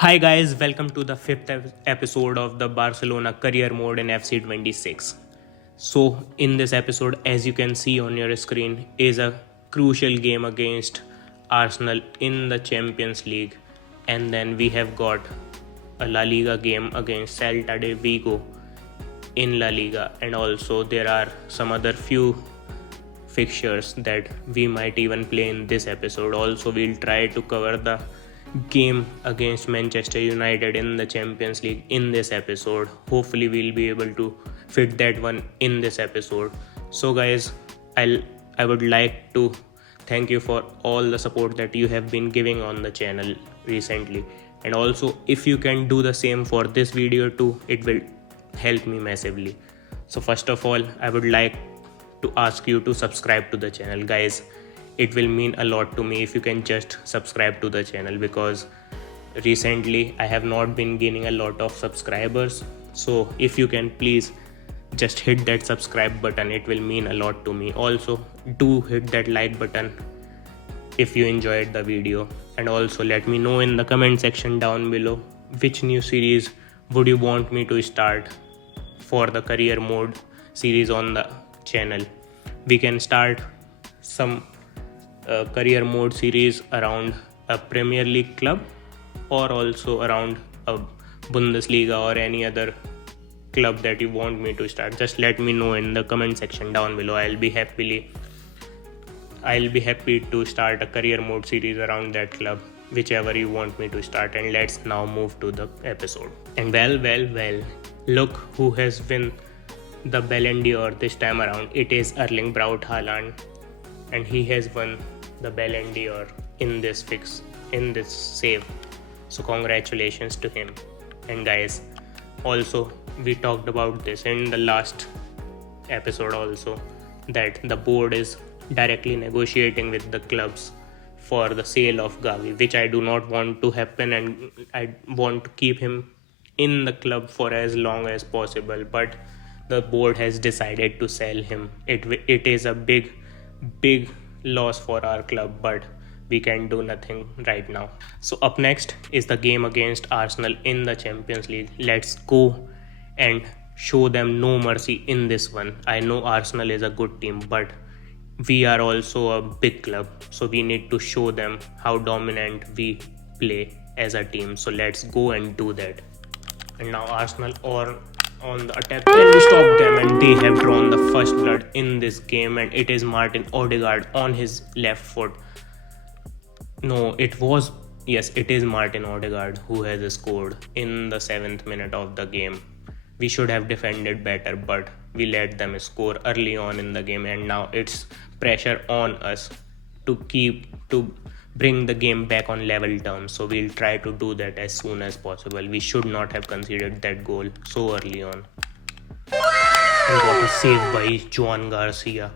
Hi guys, welcome to the fifth episode of the Barcelona Career Mode in FC 26. So, in this episode, as you can see on your screen, is a crucial game against Arsenal in the Champions League, and then we have got a La Liga game against Celta de Vigo in La Liga, and also there are some other few fixtures that we might even play in this episode. Also, we'll try to cover the game against Manchester United in the Champions League in this episode. Hopefully we'll be able to fit that one in this episode. So guys, I would like to thank you for all the support that you have been giving on the channel recently, and also if you can do the same for this video too, it will help me massively. So first of all, I would like to ask you to subscribe to the channel, guys. It will mean a lot to me if you can just subscribe to the channel, because recently I have not been gaining a lot of subscribers. So if you can please just hit that subscribe button, it will mean a lot to me. Also do hit that like button if you enjoyed the video, and also let me know in the comment section down below which new series would you want me to start for the career mode series on the channel. We can start some career mode series around a Premier League club, or also around a Bundesliga or any other club that you want me to start. Just let me know in the comment section down below. I'll be happy to start a career mode series around that club, whichever you want me to start. And let's now move to the episode. And well, look who has won the Ballon d'Or this time around. It is Erling Braut Haaland, and he has won the Ballon d'Or in this save. So congratulations to him. And guys, also we talked about this in the last episode also, that the board is directly negotiating with the clubs for the sale of Gavi, which I do not want to happen, and I want to keep him in the club for as long as possible. But the board has decided to sell him. It is a big loss for our club, but we can do nothing right now. So up next is the game against Arsenal in the Champions League. Let's go and show them no mercy in this one. I know Arsenal is a good team, but we are also a big club, so we need to show them how dominant we play as a team. So let's go and do that. And now Arsenal on the attack. Can we stop them? And they have drawn the first blood in this game, and it is Martin Odegaard on his left foot. It is Martin Odegaard who has scored in the 7th minute of the game. We should have defended better, but we let them score early on in the game, and now it's pressure on us to bring the game back on level terms. So we'll try to do that as soon as possible. We should not have conceded that goal so early on. And what a save by Joan Garcia.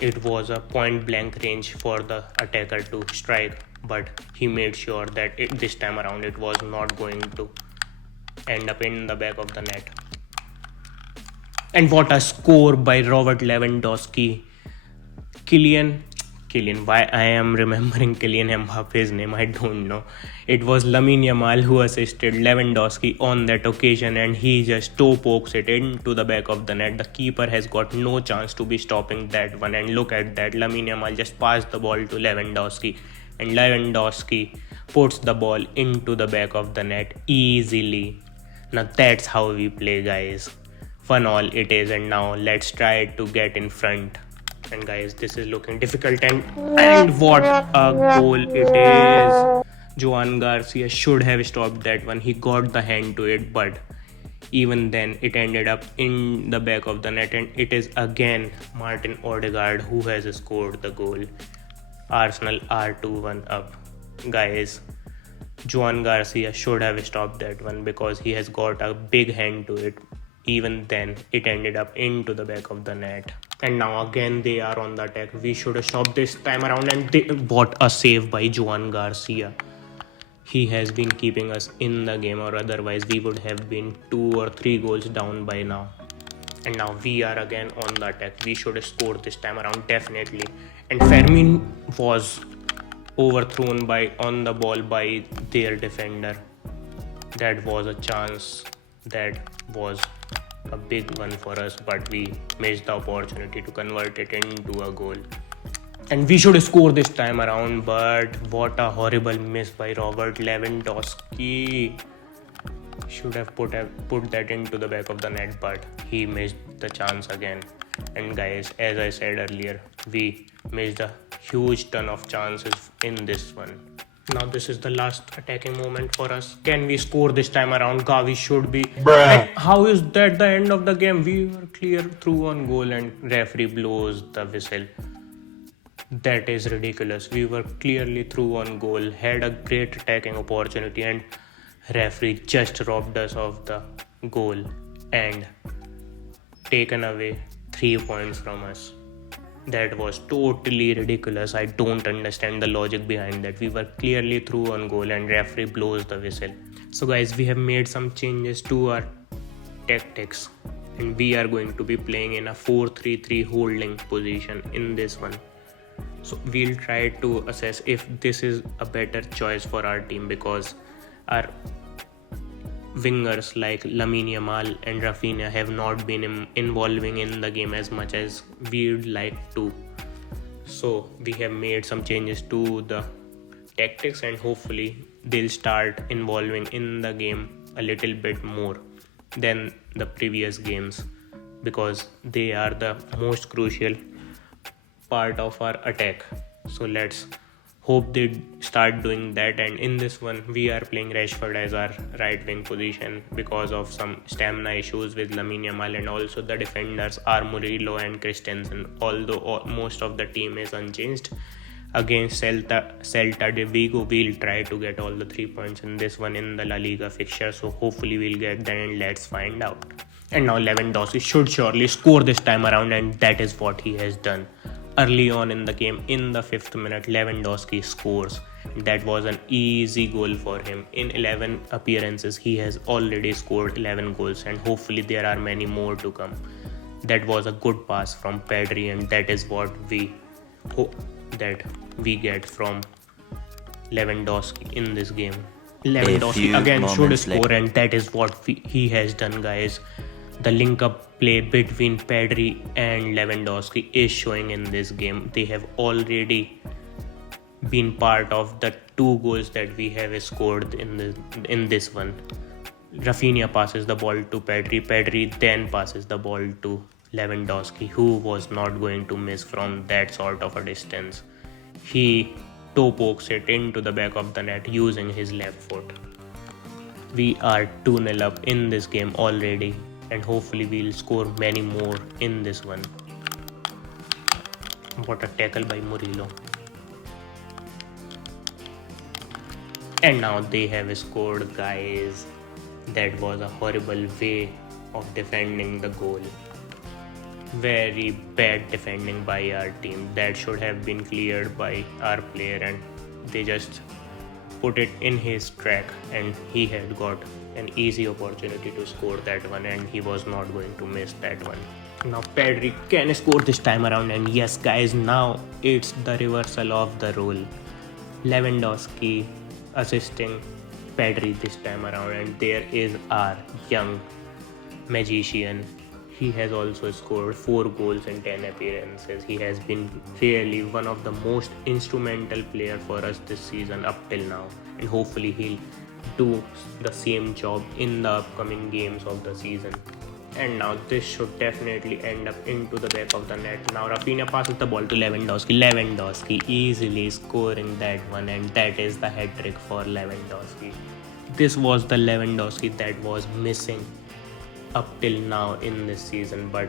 It was a point blank range for the attacker to strike, but he made sure that this time around it was not going to end up in the back of the net. And what a score by Robert Lewandowski. Why I am remembering Kylian Mbappe's name, I don't know. It was Lamine Yamal who assisted Lewandowski on that occasion, and he just toe pokes it into the back of the net. The keeper has got no chance to be stopping that one, and look at that. Lamine Yamal just passed the ball to Lewandowski, and Lewandowski puts the ball into the back of the net easily. Now that's how we play, guys. Fun all it is. And now let's try to get in front. And guys, this is looking difficult, and what a goal it is. Joan Garcia should have stopped that one. He got the hand to it, but even then it ended up in the back of the net, and it is again Martin Odegaard who has scored the goal. Arsenal are 2-1 up. Guys, Joan Garcia should have stopped that one because he has got a big hand to it. Even then it ended up into the back of the net. And now again they are on the attack. We should have stopped this time around, and what a save by Joan Garcia. He has been keeping us in the game, or otherwise we would have been 2 or 3 goals down by now. And now we are again on the attack. We should have scored this time around, definitely. And Fermin was overthrown by on the ball by their defender. That was a chance. That was a big one for us, but we missed the opportunity to convert it into a goal. And we should score this time around, but what a horrible miss by Robert Lewandowski. Should have put that into the back of the net, but he missed the chance again. And guys, as I said earlier, we missed a huge ton of chances in this one. Now this is the last attacking moment for us. Can we score this time around? Gavi should be. And how is that the end of the game? We were clear through on goal and referee blows the whistle. That is ridiculous. We were clearly through on goal, had a great attacking opportunity, and referee just robbed us of the goal and taken away 3 points from us. That was totally ridiculous. I don't understand the logic behind that. We were clearly through on goal and referee blows the whistle. So guys, we have made some changes to our tactics and we are going to be playing in a 4-3-3 holding position in this one. So we'll try to assess if this is a better choice for our team, because our wingers like Lamine Yamal and Rafinha have not been involving in the game as much as we'd like to. So we have made some changes to the tactics and hopefully they'll start involving in the game a little bit more than the previous games, because they are the most crucial part of our attack. So let's hope they start doing that. And in this one we are playing Rashford as our right wing position because of some stamina issues with Lamine Yamal, and also the defenders are Murillo and Christensen, although most of the team is unchanged. Against Celta de Vigo, we'll try to get all the 3 points in this one in the LaLiga fixture, so hopefully we'll get that and let's find out. And now Lewandowski should surely score this time around, and that is what he has done. Early on in the game, in the 5th minute, Lewandowski scores. That was an easy goal for him. In 11 appearances, he has already scored 11 goals and hopefully there are many more to come. That was a good pass from Pedri, and that is what we hope that we get from Lewandowski in this game. Lewandowski again should score, and that is what he has done, guys. The link-up play between Pedri and Lewandowski is showing in this game. They have already been part of the 2 goals that we have scored in this one. Rafinha passes the ball to Pedri. Pedri then passes the ball to Lewandowski, who was not going to miss from that sort of a distance. He toe pokes it into the back of the net using his left foot. We are 2-0 up in this game already, and hopefully we'll score many more in this one. What a tackle by Murillo. And now they have scored, guys. That was a horrible way of defending the goal. Very bad defending by our team. That should have been cleared by our player, and they just put it in his track, and he had got an easy opportunity to score that one, and he was not going to miss that one. Now Pedri can score this time around, and yes guys, now it's the reversal of the role. Lewandowski assisting Pedri this time around, and there is our young magician. He has also scored 4 goals in 10 appearances. He has been really one of the most instrumental player for us this season up till now, and hopefully he'll do the same job in the upcoming games of the season. And now this should definitely end up into the back of the net. Now Rafinha passes the ball to Lewandowski. Lewandowski easily scoring that one, and that is the hat-trick for Lewandowski. This was the Lewandowski that was missing up till now in this season, but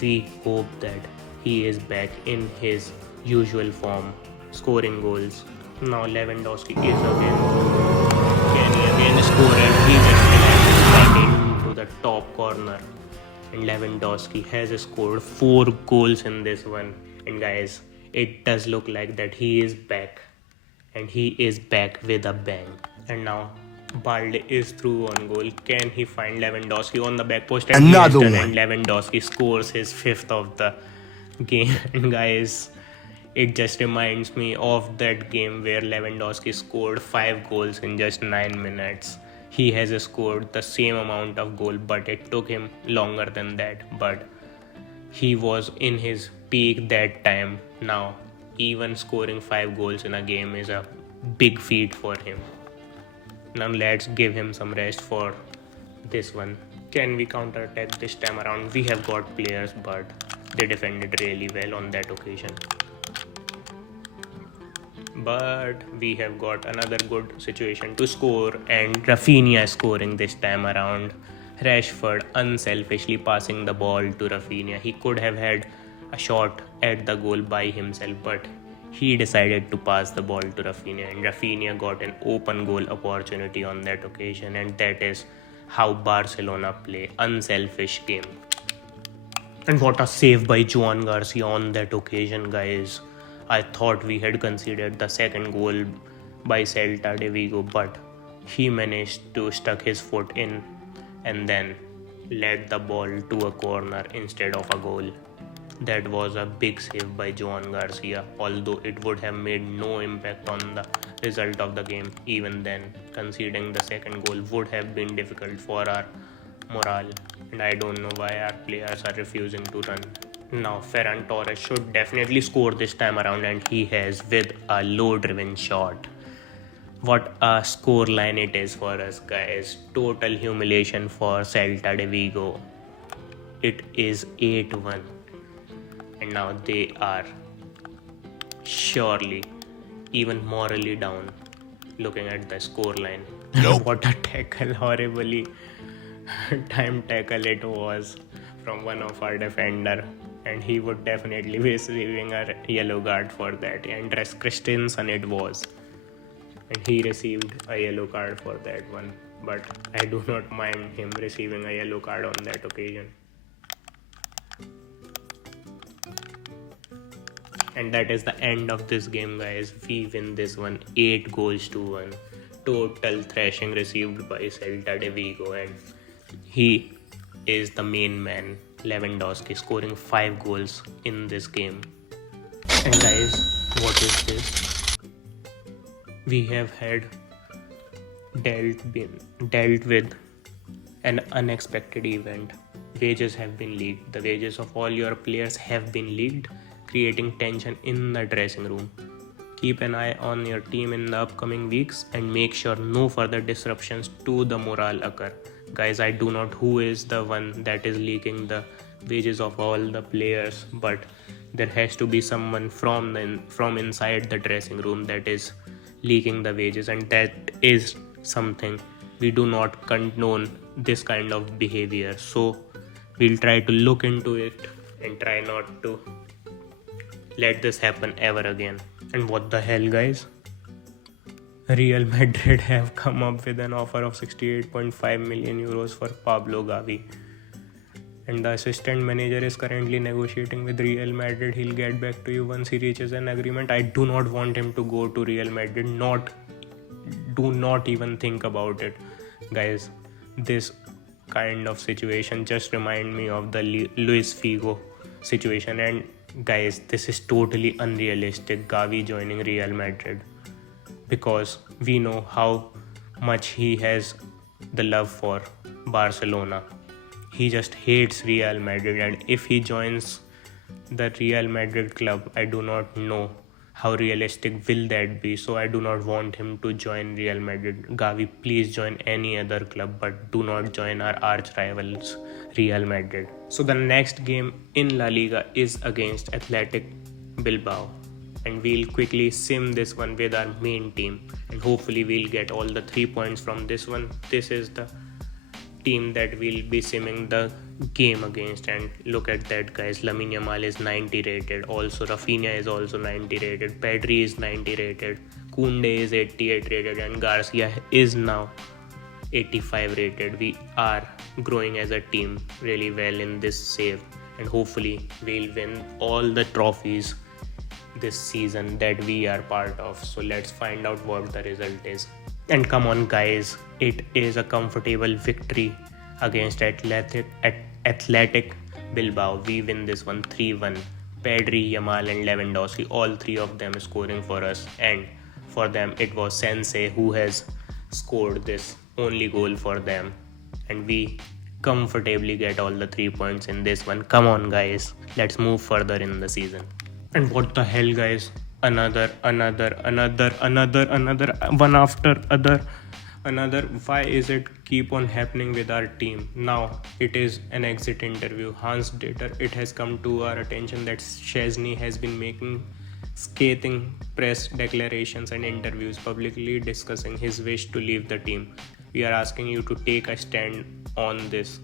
we hope that he is back in his usual form, scoring goals. Now Lewandowski is can he again score, and he just back into the top corner. And Lewandowski has scored 4 goals in this one. And guys, it does look like that he is back, and he is back with a bang. And now Balde is through on goal. Can he find Lewandowski on the back post? And another one. And Lewandowski scores his 5th of the game. And guys, It just reminds me of that game where Lewandowski scored 5 goals in just 9 minutes. He has scored the same amount of goal, but it took him longer than that. But he was in his peak that time. Now, even scoring 5 goals in a game is a big feat for him. Now let's give him some rest for this one. Can we counter-attack this time around? We have got players, but they defended really well on that occasion. But we have got another good situation to score, and Rafinha scoring this time around. Rashford unselfishly passing the ball to Rafinha. He could have had a shot at the goal by himself, but he decided to pass the ball to Rafinha, and Rafinha got an open goal opportunity on that occasion, and that is how Barcelona play unselfish game. And what a save by Joan Garcia on that occasion, guys. I thought we had conceded the second goal by Celta de Vigo, but he managed to stuck his foot in and then led the ball to a corner instead of a goal. That was a big save by Joan Garcia, although it would have made no impact on the result of the game. Even then, conceding the second goal would have been difficult for our morale, and I don't know why our players are refusing to run. Now Ferran Torres should definitely score this time around, and he has with a low driven shot. What a score line it is for us, guys. Total humiliation for Celta de Vigo. It is 8-1, and now they are surely even morally down looking at the score line. Nope. What a tackle, horribly timed tackle it was from one of our defender, and he would definitely be receiving a yellow card for that. Andres Christensen it was, and he received a yellow card for that one, but I do not mind him receiving a yellow card on that occasion. And that is the end of this game, guys. We win this one 8-1. Total thrashing received by Celta de Vigo, and he is the main man, Lewandowski, scoring 5 goals in this game. And guys, what is this? We have had dealt with an unexpected event. Wages have been leaked. The wages of all your players have been leaked, creating tension in the dressing room. Keep an eye on your team in the upcoming weeks and make sure no further disruptions to the morale occur. Guys, I do not know who is the one that is leaking the wages of all the players, but there has to be someone from inside the dressing room that is leaking the wages, and that is something we do not condone this kind of behavior. So we'll try to look into it and try not to let this happen ever again. And what the hell, guys? Real Madrid have come up with an offer of 68.5 million euros for Pablo Gavi. And the assistant manager is currently negotiating with Real Madrid. He'll get back to you once he reaches an agreement. I do not want him to go to Real Madrid. Do not even think about it. Guys, this kind of situation just remind me of the Luis Figo situation, and guys, this is totally unrealistic, Gavi joining Real Madrid, because we know how much he has the love for Barcelona. He just hates Real Madrid, and if he joins the Real Madrid club, I do not know how realistic will that be. So I do not want him to join Real Madrid. Gavi, please join any other club, but do not join our arch rivals Real Madrid. So the next game in La Liga is against Atlético Bilbao, and we'll quickly sim this one with our main team, and hopefully we'll get all the 3 points from this one. This is the team that we'll be simming the game against, and look at that, guys. Lamine Yamal is 90 rated, also Rafinha is also 90 rated, Pedri is 90 rated, Koundé is 88 rated, and Garcia is now 85 rated. We are growing as a team really well in this save, and hopefully we'll win all the trophies this season that we are part of. So let's find out what the result is. And come on, guys, it is a comfortable victory against Athletic Bilbao. We win this one 3-1. Pedri, Yamal and Lewandowski, all three of them scoring for us, and for them it was Sensei who has scored this only goal for them, and we comfortably get all the 3 points in this one. Come on guys, let's move further in the season. And what the hell guys, another one after another. Why is it keep on happening with our team? Now it is an exit interview. Hans Dieter, it has come to our attention that Szczesny has been making scathing press declarations and interviews publicly discussing his wish to leave the team. We are asking you to take a stand on this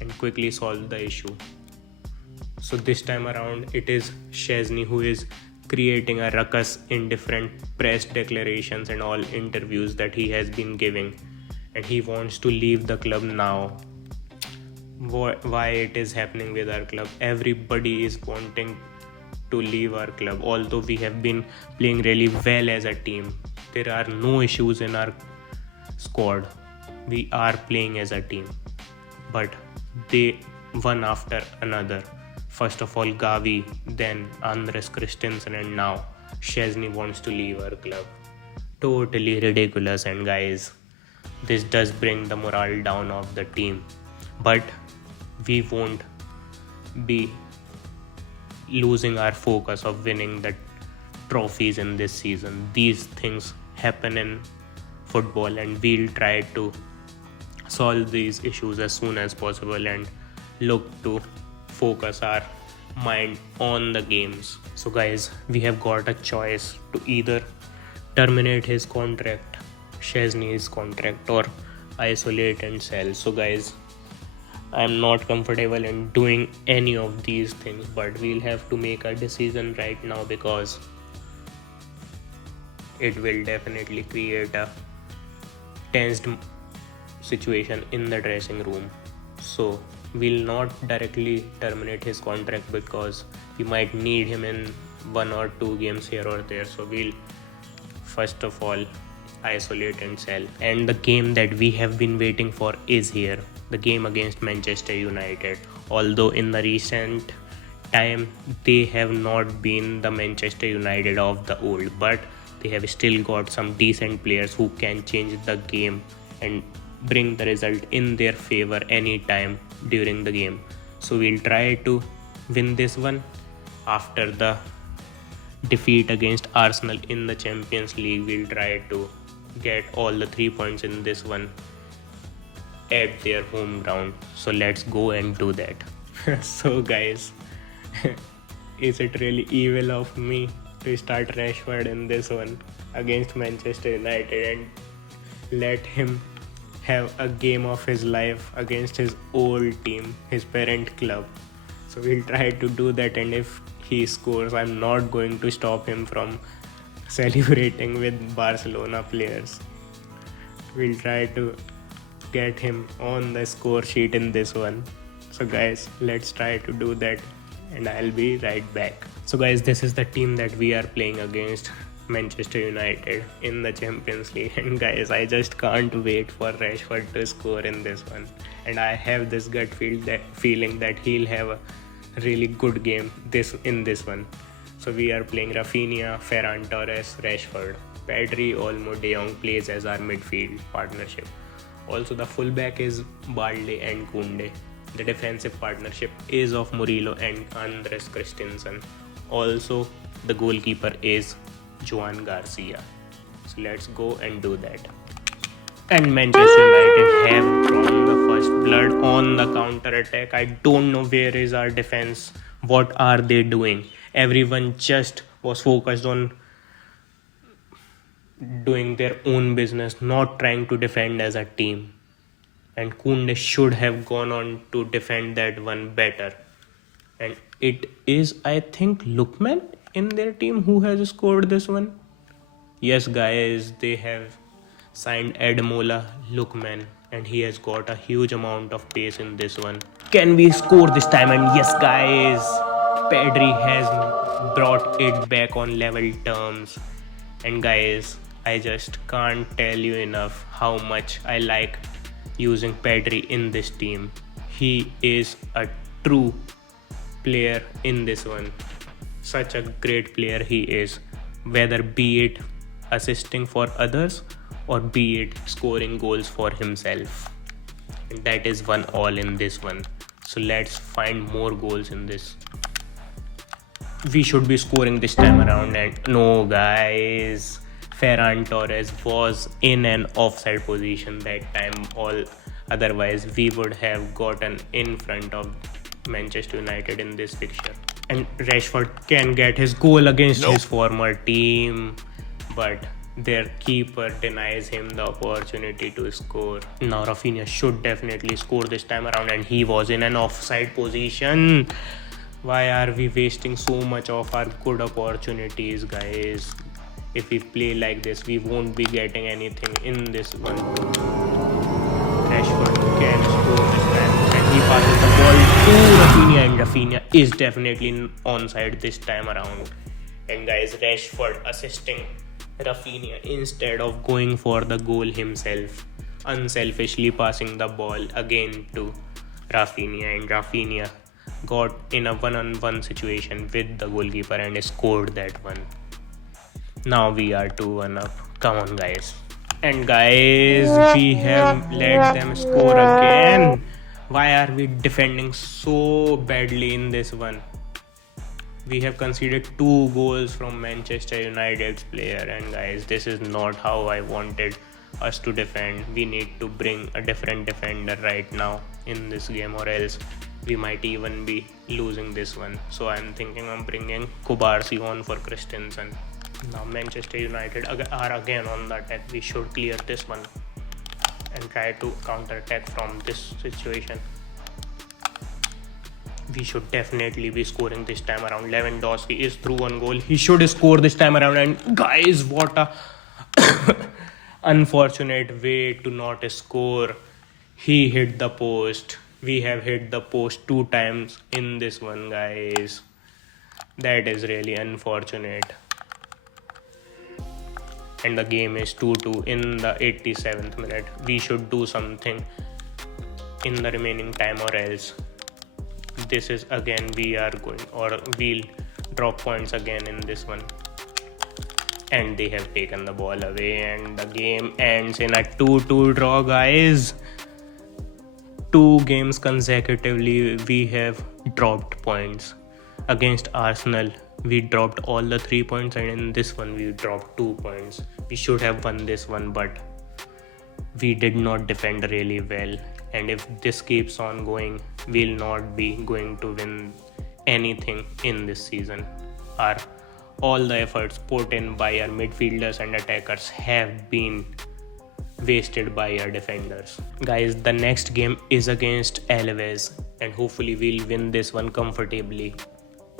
and quickly solve the issue. So this time around it is Szczesny who is creating a ruckus in different press declarations and all interviews that he has been giving, and he wants to leave the club now. Why it is happening with our club? Everybody is wanting to leave our club, although we have been playing really well as a team. There are no issues in our squad. We are playing as a team, but they one after another. First of all Gavi, then Andres Christensen, and now Szczesny wants to leave our club. Totally ridiculous, and guys, this does bring the morale down of the team. But we won't be losing our focus of winning the trophies in this season. These things happen in football, and we'll try to solve these issues as soon as possible and look to focus our mind on the games. So guys, we have got a choice to either terminate his contract, Szczesny's contract, or isolate and sell. So guys, I'm not comfortable in doing any of these things, but we'll have to make a decision right now because it will definitely create a tensed situation in the dressing room. So we'll not directly terminate his contract because we might need him in 1 or 2 games here or there. So we'll first of all isolate and sell. And the game that we have been waiting for is here, the game against Manchester United. Although in the recent time they have not been the Manchester United of the old, but they have still got some decent players who can change the game and bring the result in their favor anytime during the game. So we'll try to win this one. After the defeat against Arsenal in the Champions League, we'll try to get all the 3 points in this one at their home ground. So let's go and do that. So guys, is it really evil of me to start Rashford in this one against Manchester United and let him have a game of his life against his old team, his parent club? So we'll try to do that, and if he scores, I'm not going to stop him from celebrating with Barcelona players. We'll try to get him on the score sheet in this one. So guys, let's try to do that, and I'll be right back. So guys, this is the team that we are playing against Manchester United in the Champions League, and guys, I just can't wait for Rashford to score in this one, and I have this gut feeling that he'll have a really good game in this one. So we are playing Rafinha, Ferran Torres, Rashford, Pedri, Olmo, De Jong plays as our midfield partnership. Also the fullback is Balde and Koundé. The defensive partnership is of Murillo and Andres Christensen. Also the goalkeeper is Joan Garcia. So let's go and do that. And Manchester United have drawn the first blood on the counter attack. I don't know where is our defense. What are they doing? Everyone just was focused on doing their own business, not trying to defend as a team. And Koundé should have gone on to defend that one better. And it is, I think, Lookman in their team who has scored this one. Yes guys, they have signed Ademola Lookman, and he has got a huge amount of pace in this one. Can we score this time? And yes guys, Pedri has brought it back on level terms. And guys, I just can't tell you enough how much I like using Pedri in this team. He is a true player in this one. such a great player he is, whether be it assisting for others or be it scoring goals for himself. And that is one all in this one. So let's find more goals in this. We should be scoring this time around, and no guys, Ferran Torres was in an offside position that time, all otherwise we would have gotten in front of Manchester United in this fixture. And Rashford can get his goal against his former team, but their keeper denies him the opportunity to score. Now Rafinha should definitely score this time around, and he was in an offside position. Why are we wasting so much of our good opportunities, guys? If we play like this, we won't be getting anything in this one. Rashford can score this time, and he passes the ball to Rafinha, and Rafinha is definitely onside this time around. And guys, Rashford assisting Rafinha instead of going for the goal himself, unselfishly passing the ball again to Rafinha, and Rafinha got in a one-on-one situation with the goalkeeper and scored that one. Now we are 2-1 up. Come on, guys. And guys, we have let them score again. Why are we defending so badly in this one? We have conceded 2 goals from Manchester United's player, and guys, this is not how I wanted us to defend. We need to bring a different defender right now in this game, or else we might even be losing this one. So I'm thinking of bringing Kubarsi on for Christensen. Now Manchester United are again on the attack. We should clear this one and try to counter attack from this situation. We should definitely be scoring this time around. Lewandowski is through on goal. He should score this time around. And guys, what a unfortunate way to not score. He hit the post. We have hit the post 2 times in this one, guys. That is really unfortunate. And the game is 2-2 in the 87th minute. We should do something in the remaining time, or else this is again we'll drop points again in this one. And they have taken the ball away, and the game ends in a 2-2 draw, guys. 2 games consecutively we have dropped points. Against Arsenal we dropped all the 3 points, and in this one we dropped 2 points. We should have won this one, but we did not defend really well, and if this keeps on going, we'll not be going to win anything in this season. All the efforts put in by our midfielders and attackers have been wasted by our defenders. Guys, the next game is against Alaves, and hopefully we'll win this one comfortably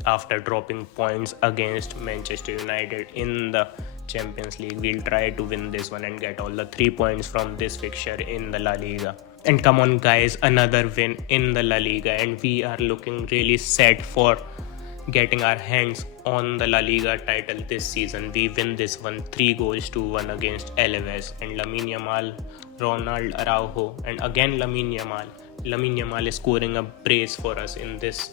after dropping points against Manchester United in the Champions League. We'll try to win this one and get all the 3 points from this fixture in the LaLiga. And come on, guys, another win in the LaLiga, and we are looking really set for getting our hands on the LaLiga title this season. We win this one 3-1 against Alaves, and Lamine Yamal, Ronald Araujo, and again Lamine Yamal is scoring a brace for us in this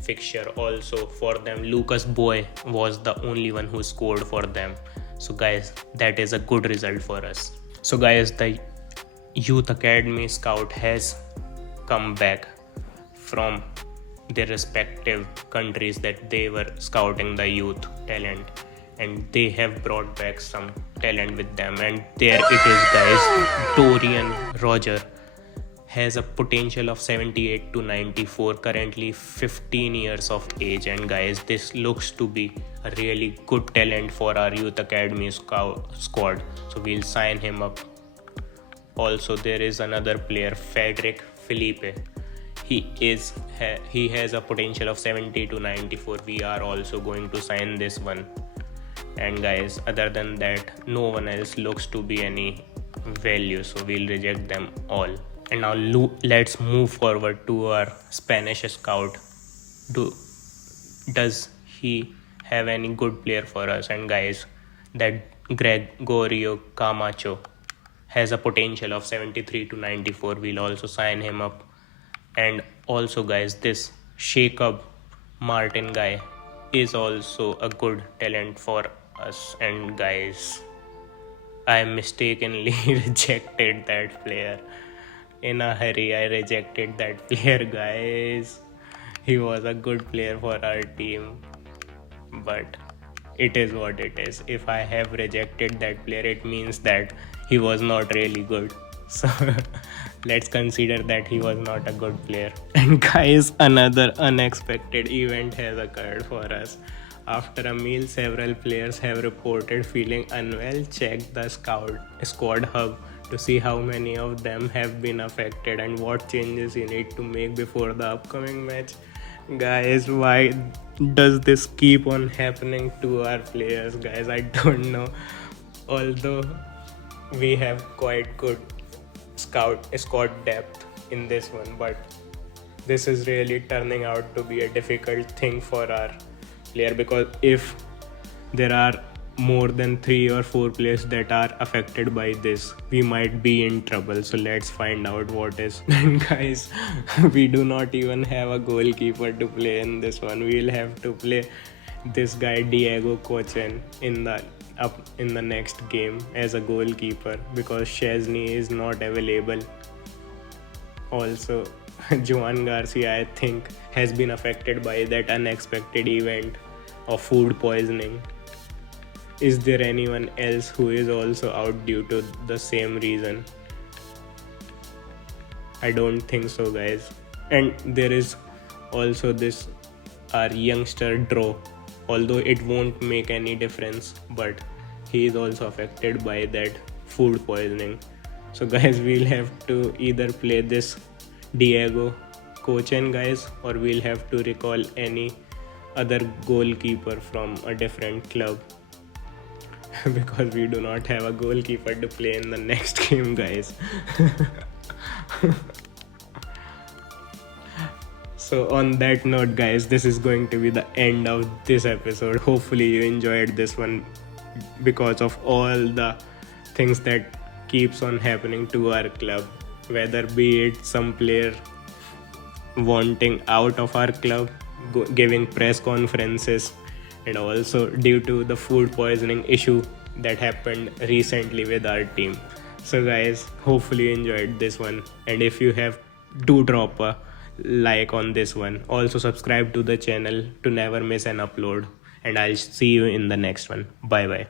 fixture. Also for them, Lucas Boy was the only one who scored for them. So guys, that is a good result for us. So guys, the youth academy scout has come back from their respective countries that they were scouting the youth talent, and they have brought back some talent with them. And there it is, guys. Dorian Roger has a potential of 78 to 94, currently 15 years of age, and guys, this looks to be a really good talent for our youth academy squad, so we'll sign him up. Also there is another player, Frederick Felipe. He has a potential of 70 to 94. We are also going to sign this one. And guys, other than that, no one else looks to be any value, so we'll reject them all. And now let's move forward to our Spanish scout. Does he have any good player for us? And guys, that Gregorio Camacho has a potential of 73 to 94. We'll also sign him up. And also guys, this Jacob Martin guy is also a good talent for us. And guys, I mistakenly rejected that player. In a hurry, I rejected that player, guys. He was a good player for our team, but it is what it is. If I have rejected that player, it means that he was not really good. So let's consider that he was not a good player. And guys, another unexpected event has occurred for us. After a meal, several players have reported feeling unwell. Check the squad hub to see how many of them have been affected and what changes you need to make before the upcoming match. Guys, why does this keep on happening to our players? Guys, I don't know. Although we have quite good squad depth in this one, but this is really turning out to be a difficult thing for our player, because if there are more than 3 or 4 players that are affected by this, we might be in trouble. So let's find out what is. And guys, we do not even have a goalkeeper to play in this one. We'll have to play this guy Diego Cochen in the next game as a goalkeeper, because Chesney is not available. Also, Joan Garcia, I think, has been affected by that unexpected event of food poisoning. Is there anyone else who is also out due to the same reason? I don't think so, guys. And there is also this our youngster Draw, although it won't make any difference, but he is also affected by that food poisoning. So guys, we'll have to either play this Diego Cochen, guys, or we'll have to recall any other goalkeeper from a different club. Because we do not have a goalkeeper to play in the next game, guys. So on that note, guys, this is going to be the end of this episode. Hopefully you enjoyed this one, because of all the things that keeps on happening to our club, whether be it some player wanting out of our club, giving press conferences, and also due to the food poisoning issue that happened recently with our team. So guys, hopefully you enjoyed this one, and if you have, do drop a like on this one. Also subscribe to the channel to never miss an upload, and I'll see you in the next one. Bye bye.